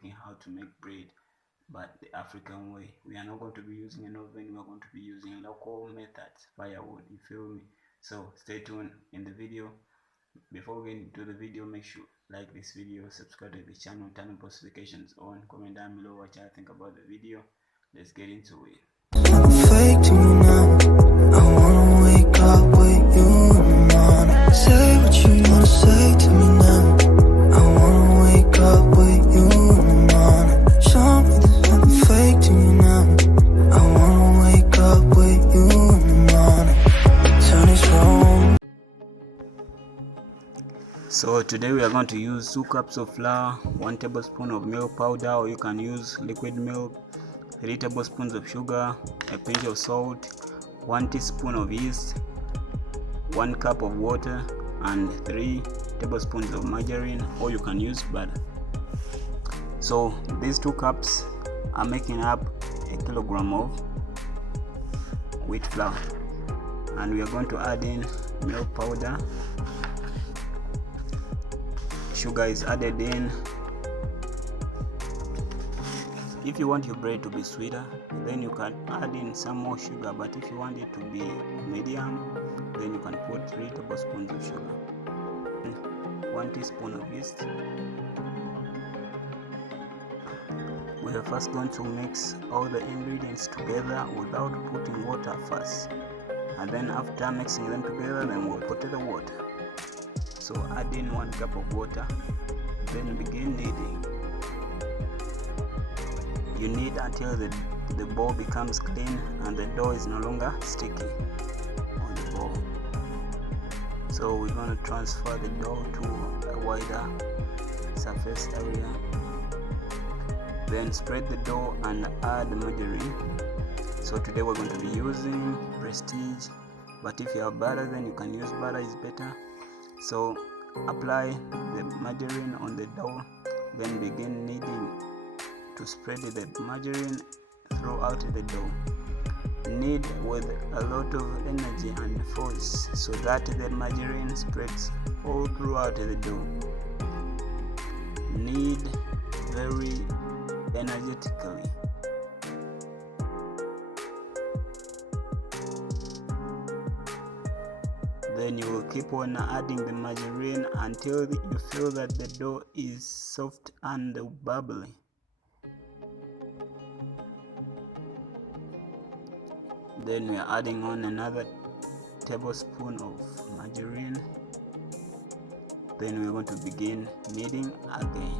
looking how to make bread, but the African way. We are not going to be using an oven, we are going to be using local methods, firewood, you feel me? So stay tuned in the video. Before we get into the video, make sure like this video, subscribe to the channel, turn on post notifications on, comment down below what you think about the video. Let's get into it. Fake to me now. I wanna wake up with you in the morning. Say what you wanna say to me now. I wanna wake up with you in the morning. Show me there's nothing fake to me now. I wanna wake up with you in the morning. Turn this room. So today we are going to use 2 cups of flour, 1 tablespoon of milk powder, or you can use liquid milk, 3 tablespoons of sugar, a pinch of salt, 1 teaspoon of yeast, 1 cup of water, and 3 tablespoons of margarine, or you can use butter. So these 2 cups are making up 1 kilogram of wheat flour, and we are going to add in milk powder. Sugar is added in. If you want your bread to be sweeter, then you can add in some more sugar, but if you want it to be medium, then you can put 3 tablespoons of sugar, 1 teaspoon of yeast. We are first going to mix all the ingredients together without putting water first, and then after mixing them together, then we'll put the water. So add in 1 cup of water, then begin kneading. You knead until the bowl becomes clean and the dough is no longer sticky on the bowl. So we're going to transfer the dough to a wider surface area. Then spread the dough and add margarine. So today we're going to be using Prestige, but if you have butter, then you can use butter, is better. So apply the margarine on the dough, then begin kneading to spread the margarine throughout the dough. Knead with a lot of energy and force so that the margarine spreads all throughout the dough. Knead very energetically. Then you will keep on adding the margarine until you feel that the dough is soft and bubbly. Then we are adding on another tablespoon of margarine. Then we're going to begin kneading again.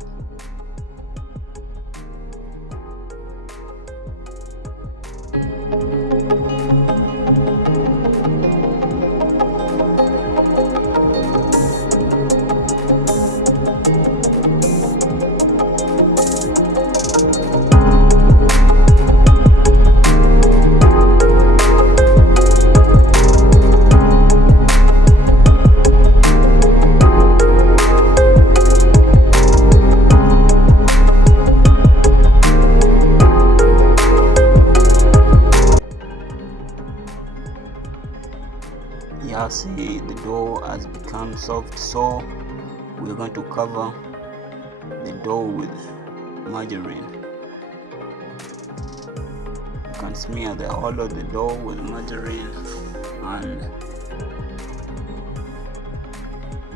Yeah, see, the dough has become soft, so we're going to cover the dough with margarine. You can smear the whole of the dough with margarine, and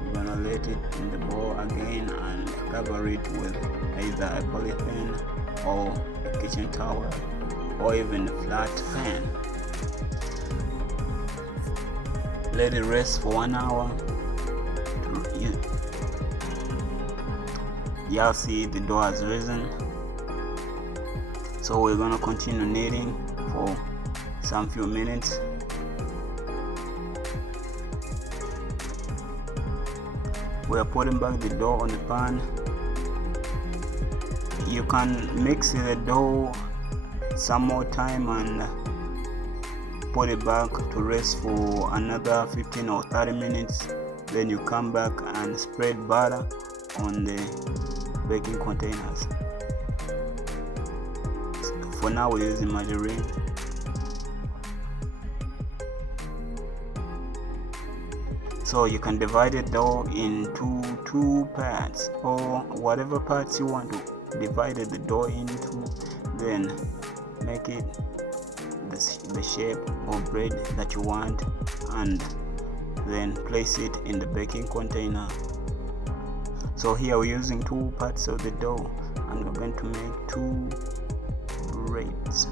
we're gonna let it in the bowl again and cover it with either a polythene or a kitchen towel or even a flat pan. Let it rest for 1 hour. Yeah, see, the dough has risen. So we're gonna continue kneading for some few minutes. We are putting back the dough on the pan. You can mix the dough some more time and put it back to rest for another 15 or 30 minutes. Then you come back and spread butter on the baking containers. For now we're using margarine. So you can divide the dough into 2 parts, or whatever parts you want to divided the dough into, then make it the shape of bread that you want, and then place it in the baking container. So here we're using 2 parts of the dough, and we're going to make 2 breads.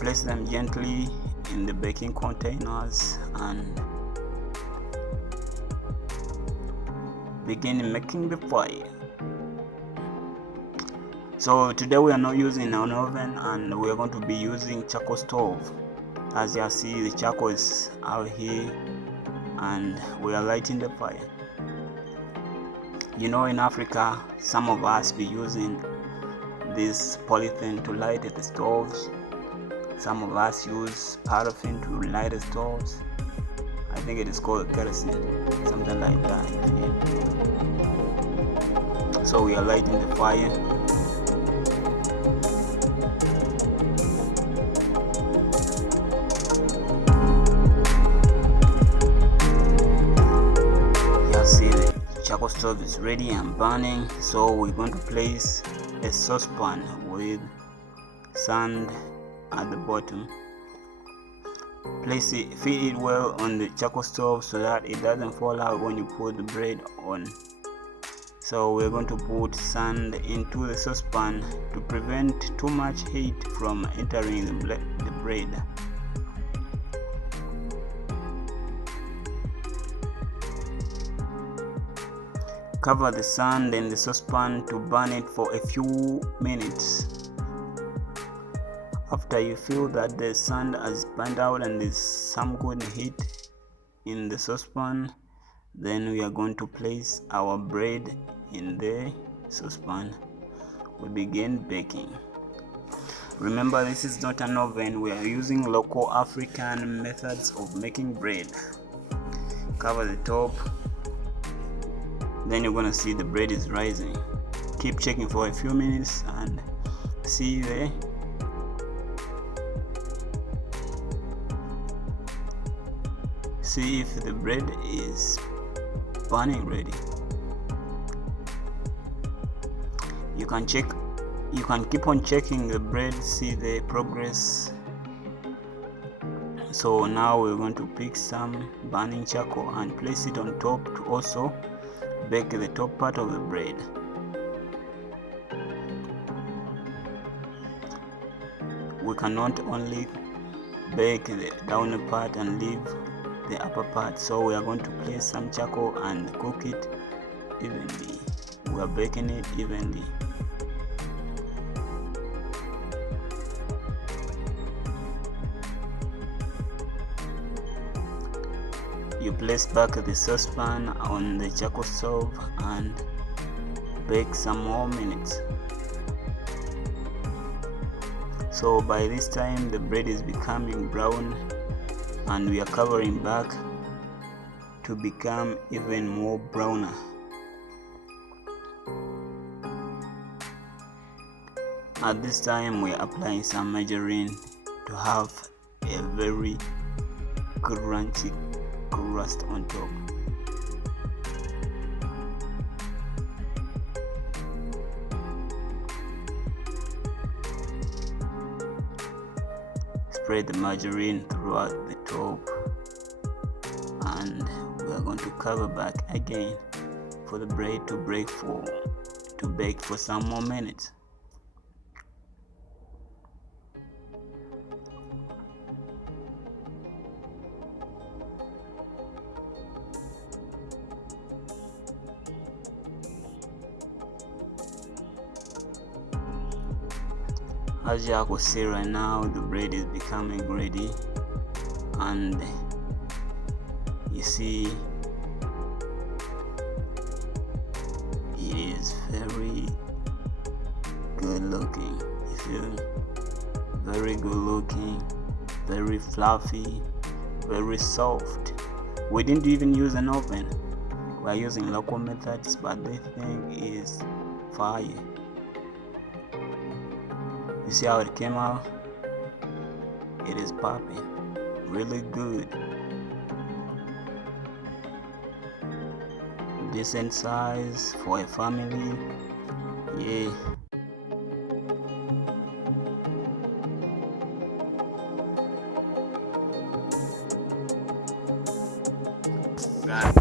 Place them gently in the baking containers and begin making the fire. So today we are not using an oven, and we are going to be using charcoal stove. As you see, the charcoal is out here and we are lighting the fire. You know, in Africa, some of us be using this polythene to light the stoves. Some of us use paraffin to light the stoves. I think it is called kerosene, something like that. So we are lighting the fire. Charcoal stove is ready and burning, so we're going to place a saucepan with sand at the bottom. Feed it well on the charcoal stove so that it doesn't fall out when you put the bread on. So we're going to put sand into the saucepan to prevent too much heat from entering the bread. Cover the sand in the saucepan to burn it for a few minutes. After you feel that the sand has burned out and there's some good heat in the saucepan, then we are going to place our bread in the saucepan. We begin baking. Remember, this is not an oven. We are using local African methods of making bread. Cover the top. Then you're gonna see the bread is rising. Keep checking for a few minutes and see if the bread is burning ready. You can keep on checking the bread, see the progress. So now we're going to pick some burning charcoal and place it on top to also bake the top part of the bread. We cannot only bake the downy part and leave the upper part, so we are going to place some charcoal and cook it evenly. We are baking it evenly. You place back the saucepan on the charcoal stove and bake some more minutes. So by this time the bread is becoming brown, and we are covering back to become even more browner. At this time we are applying some margarine to have a very crunchy crust on top. Spread the margarine throughout the top, and we are going to cover back again for the bread to bake for some more minutes. As you can see right now, the bread is becoming ready, and you see it is very good looking. You feel me? Very good looking, very fluffy, very soft. We didn't even use an oven. We are using local methods, but this thing is fire. You see how it came out? It is popping, really good. decent size for a family. Yeah. Guys,